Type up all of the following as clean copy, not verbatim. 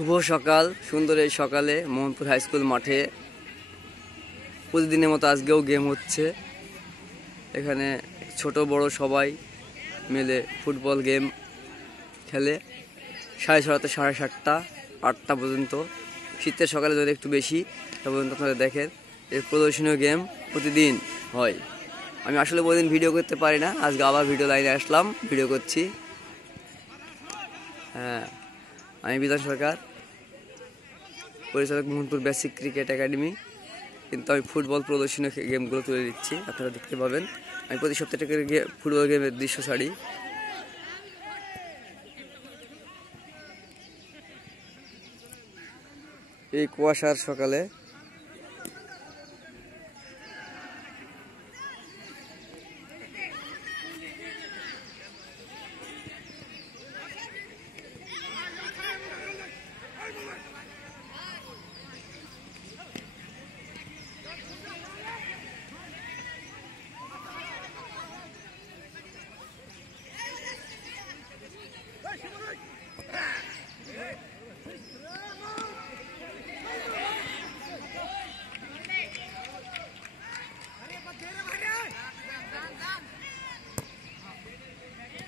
শুভ সকাল। সুন্দর এই সকালে মোহনপুর হাই স্কুল মাঠে প্রতিদিনের মতো আজকেও গেম হচ্ছে। এখানে ছোট বড় সবাই মিলে ফুটবল গেম খেলে 6:30 থেকে 7:30 8টা পর্যন্ত। শীতের সকালে যদি একটু বেশি তা পর্যন্ত আপনারা দেখেন এর প্রদর্শনীয় গেম প্রতিদিন হয়। আমি আসলে প্রতিদিন ভিডিও করতে পারি না, আজকে আবার ভিডিও লাইনে আসলাম, ভিডিও করছি। হ্যাঁ, আমি বিধান সরকার, পরিচালক মোহনপুর বেসিক ক্রিকেট একাডেমি। কিন্তু আমি ফুটবল প্রদর্শনীয় গেমগুলো তুলে দিচ্ছি, আপনারা দেখতে পাবেন। আমি প্রতি সপ্তাহে ফুটবল গেমের দৃশ্য ছাড়ি। এই কুয়াশার সকালে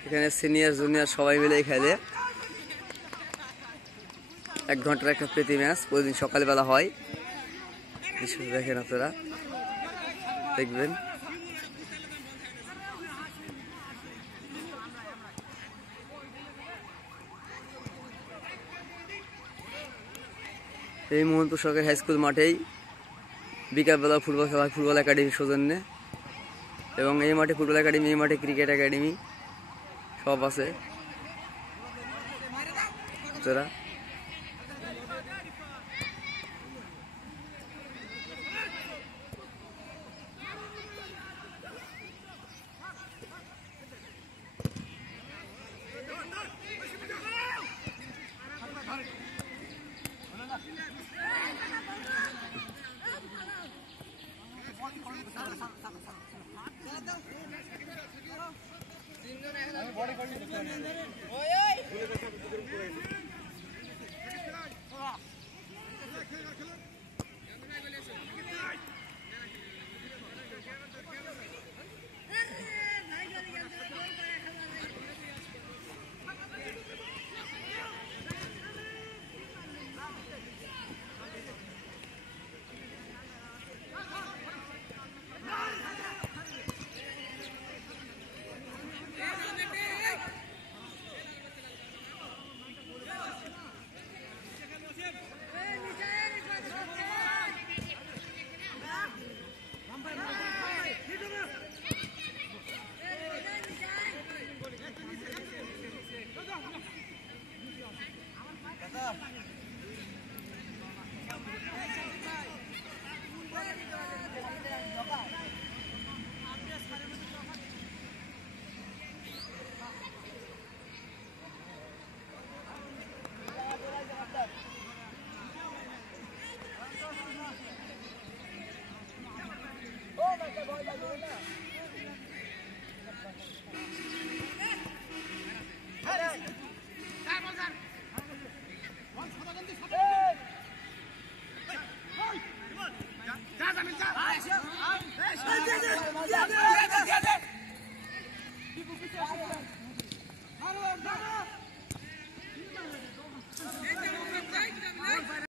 এখানে সিনিয়র জুনিয়র সবাই মিলেই খেলে। 1 ঘন্টার একটা প্রীতি ম্যাচ প্রতিদিন সকালবেলা হয়। দেখেন, আপনারা দেখবেন। এই মোহনপুর সরকারি হাই স্কুল মাঠেই বিকালবেলা ফুটবল খেলা হয় ফুটবল একাডেমির সৌজন্যে। এবং এই মাঠে ফুটবল একাডেমি, এই মাঠে ক্রিকেট একাডেমি সব আছে। যারা